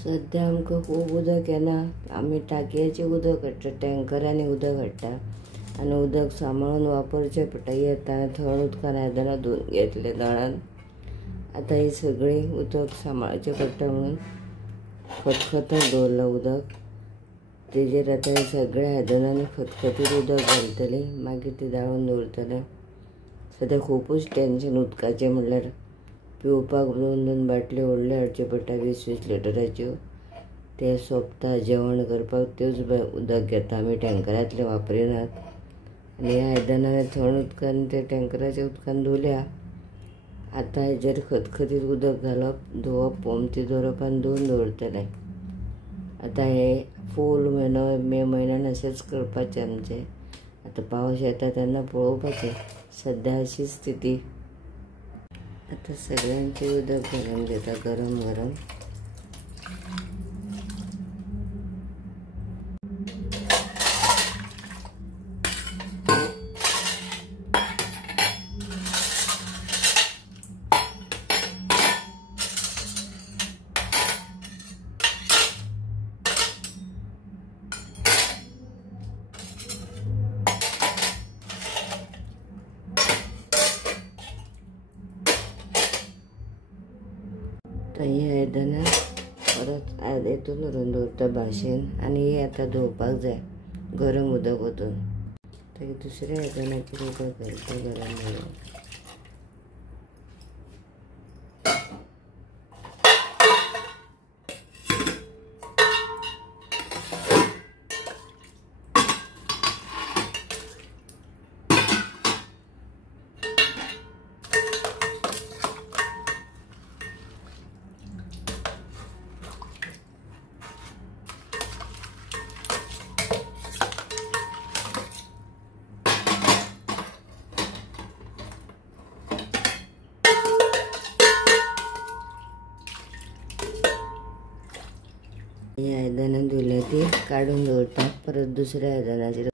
सध्या आमकां खूब उदक येना. आमी टाकयेचें उदक हाडटा, टँकरांनी उदक हाडटा आनी उदक सांबाळून वापरचें पडटा. येता थंड उदकान आयदनां धुवन घेतले नळान. आतां ही सगळी उदक सांबाळचें पडटा म्हणून खतखतो दवरला उदक. तेजेर आतां हे सगळ्या आयदनांनी खतखतीत उदक घालतली, मागीर ती दाळून दवरतले. सद्या खूबच टेन्शन उदकाचें म्हणल्यार पिवपाक 2-2 बाटल्यो व्हडल्यो हाडच्यो पडटा 20-20 लिटराच्यो. ते सोंपता. जेवण करपाक त्योच उदक घेता आमी, टँकरांतलें वापरिनात. आनी ह्या आयदनां थंड उदकान ते टँकराच्या उदकान धुवल्या. आतां हेजेर खतखतीत उदक घालप, धुवप, पोमती दवरप आनी धुवन दवरतले. आतां हे फूल म्हयनो मे म्हयन्यान अशेंच करपाचें आमचें. आतां पावस येता तेन्ना पळोवपाचें. सद्या अशी स्थिती. आतां सगळ्यांचें उदक घालून घेता गरम गरम. ही आयदनां परत हितून व्हरून दवरता भाशेन आनी ही आतां धुवपाक जाय गरम उदक ओतून. ताका दुसऱ्या आयदनाचेर उदक घालता गरम गरम. ही आयदनां धुयल्या ती काडून दवरता. परत दुसऱ्या आयदनाचेर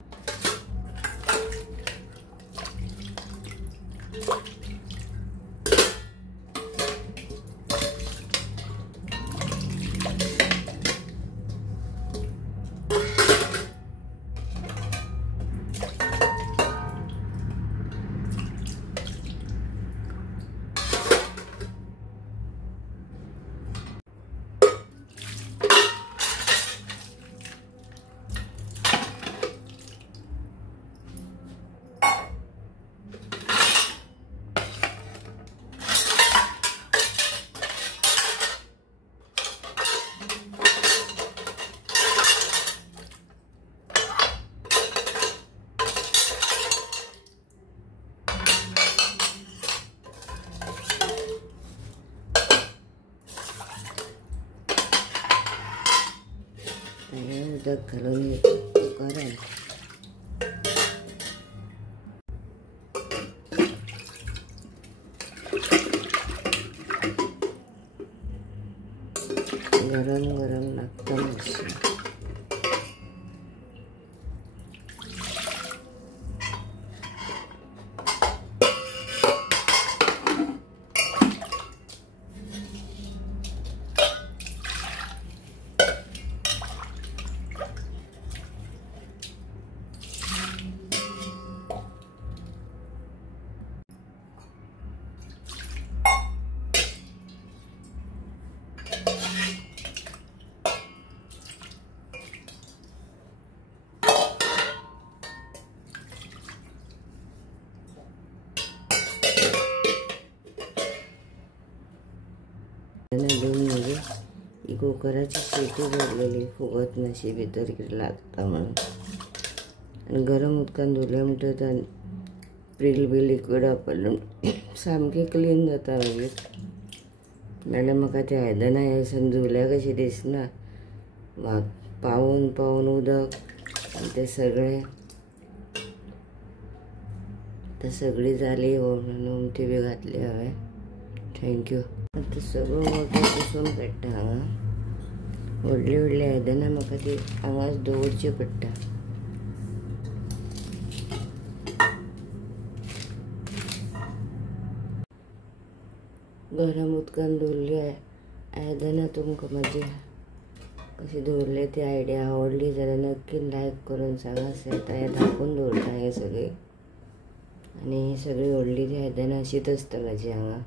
उदक घालून गरम. गरम गरम लागता मातशें. मागीर ही कुकराची शिटी भरलेली फुगत नाशी भितर कितें लागता म्हणून. आनी गरम उदकान धुलें म्हणटकच प्रिल बी लिक्वीड वापरलें सामकें क्लीन जाता. मागीर नाल्यार म्हाका ती आयदनां ह्या दिसांनी धुवल्या कशी दिसना. पावून पावून उदक आनी ते सगळी जाली. म्हणून उमटी बी घातली हांवें. थँक्यू. आतां सगळो वॉटर पुसून काडटा हांगा. व्हडली व्हडली आयदनां म्हाका ती हांगाच दवरची पडटा. गरम उदकान धुल्ली आयदनां तुमकां म्हाजी कशी दवरले ती आयडिया आवडली जाल्यार नक्की लायक करून सांगा. शेतां धाकून दवरता हे सगळे, आनी ही सगळी व्हडली ती आयदनां अशीच आसता म्हाजी हांगा.